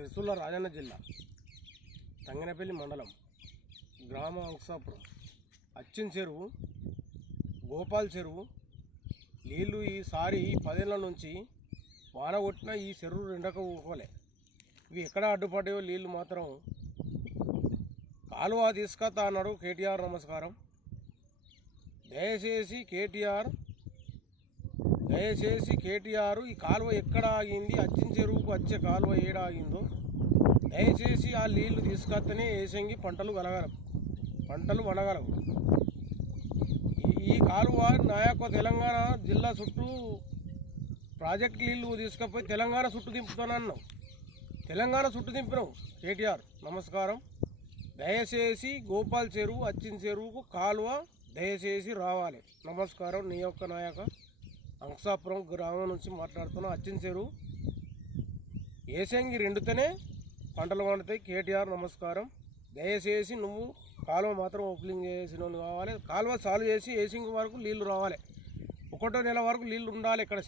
సిరిసిల్ల రాజన్న జిల్లా తంగనపల్లి మండలం గ్రామ అంశాపురం అచ్చిన్ చెరువు గోపాల్ చెరువు నీళ్ళు ఈసారి 10 ఏళ్ల నుంచి వాన కొట్టినా ఈ చెరువు రెండక ఊకోలే. ఇవి ఎక్కడ అడ్డుపడ్డాయో నీళ్ళు మాత్రం కాలువ తీసుకొస్తా అన్నాడు కేటీఆర్. నమస్కారం. దయచేసి కేటీఆర్ ఈ కాలువ ఎక్కడ ఆగింది, అచ్చిన్ చెరువుకు వచ్చే కాలువ ఏడ ఆగిందో దయచేసి ఆ నీళ్లు తీసుకొస్తేనే ఏసంగి పంటలు వండగలవు. ఈ కాలువ నా యొక్క తెలంగాణ జిల్లా చుట్టూ ప్రాజెక్ట్ నీళ్లు తీసుకపోయి తెలంగాణ చుట్టూ దింపుతానన్నావు. తెలంగాణ చుట్టూ దింపినావు కేటీఆర్. నమస్కారం. దయచేసి గోపాల్ చెరువు అచ్చిన్ చెరువుకు కాలువ దయచేసి రావాలి. నమస్కారం. నీ యొక్క నాయక అంశాపురం గ్రామం నుంచి మాట్లాడుతున్నా. అచ్చిన్ చెరువు ఏసంగి రెండుతోనే పంటలు పండుతాయి. కేటీఆర్ నమస్కారం. దయచేసి నువ్వు కాలువ మాత్రం ఓపెనింగ్ చేసిన కావాలి. కాలువ చాలు చేసి ఏసింగ్ వరకు నీళ్లు రావాలి. 1వ నెల వరకు నీళ్లు ఉండాలి ఇక్కడ.